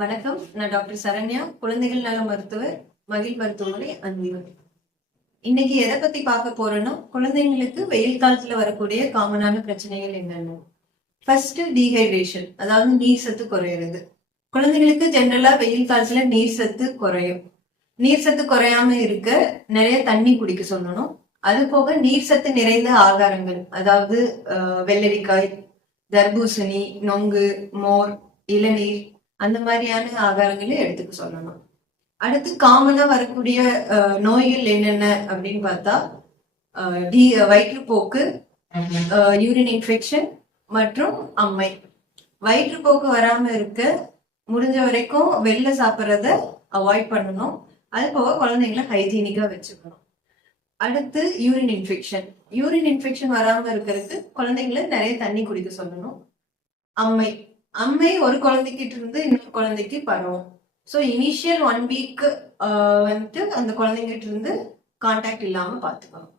வணக்கம். நான் டாக்டர் சரண்யா, குழந்தைகள் நல மருத்துவர், மகிழ் மருத்துவமனை, அந்தியூர். இன்னைக்கு எதை பத்தி பார்க்க போறோம்னா, குழந்தைங்களுக்கு வெயில் காலத்துல வரக்கூடிய காமனான பிரச்சனைகள் என்னென்ன. ஃபர்ஸ்ட் டீஹைட்ரேஷன், அதாவது நீர் சத்து குறையிறது. குழந்தைங்களுக்கு ஜென்ரலா வெயில் காலத்துல நீர் சத்து குறையும். நீர் சத்து குறையாம இருக்க நிறைய தண்ணி குடிக்க சொல்லணும். அது போக நீர் சத்து நிறைந்த ஆகாரங்கள், அதாவது வெள்ளரிக்காய், தர்பூசணி, நொங்கு, மோர், இளநீர், அந்த மாதிரியான ஆகாரங்களை எடுத்துக்க சொல்லணும். அடுத்து காமனா வரக்கூடிய நோய்கள் என்னென்ன அப்படின்னு பார்த்தா, வயிற்றுப்போக்கு, யூரின் இன்ஃபெக்ஷன் மற்றும் அம்மை. வயிற்றுப்போக்கு வராம இருக்க முடிஞ்ச வரைக்கும் வெளில சாப்பிட்றத அவாய்ட் பண்ணணும். அது போக குழந்தைங்களை ஹைஜீனிக்கா வச்சுக்கணும். அடுத்து யூரின் இன்ஃபெக்ஷன். யூரின் இன்ஃபெக்ஷன் வராம இருக்கிறதுக்கு குழந்தைங்களை நிறைய தண்ணி குடிக்க சொல்லணும். அம்மை அம்மை ஒரு குழந்தைகிட்ட இருந்து இன்னொரு குழந்தைக்கு பரவும். ஸோ இனிஷியல் 1 வீக் வந்துட்டு அந்த குழந்தைங்கிட்ட இருந்து கான்டாக்ட் இல்லாம பாத்துக்கணும்.